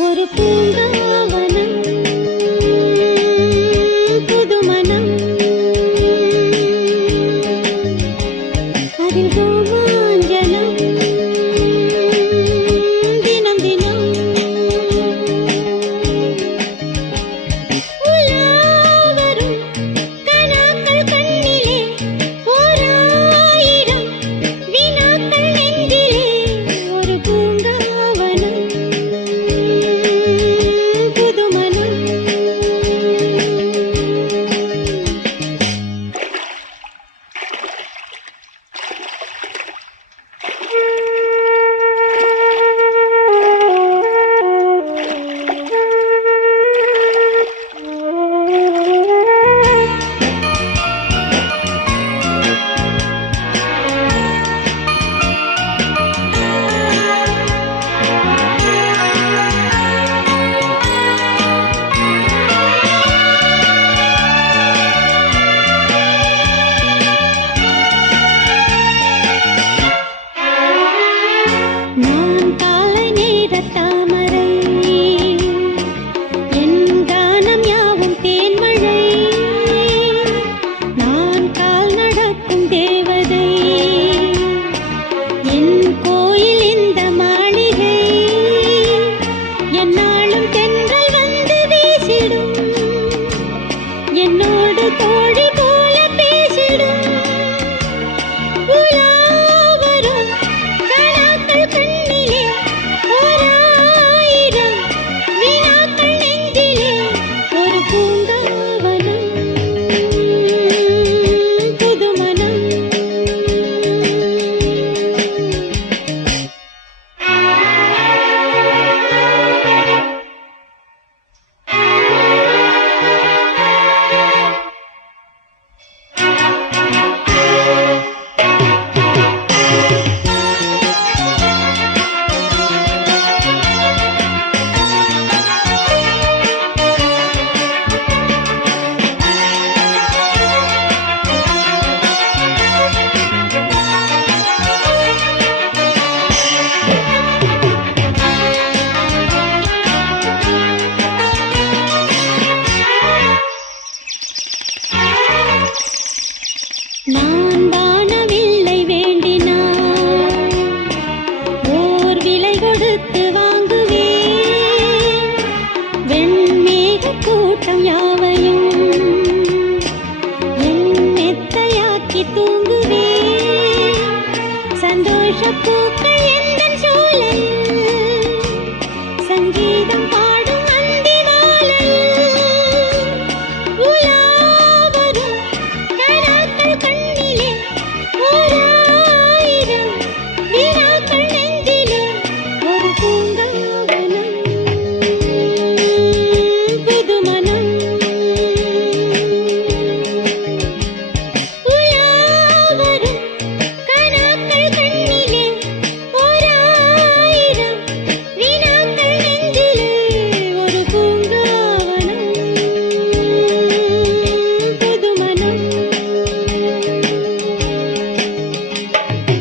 ஒரு பூங்காவனம் ஏறி தூங்குவே. சந்தோஷ பூக்கள் எந்த சூழல்? சங்கீதம்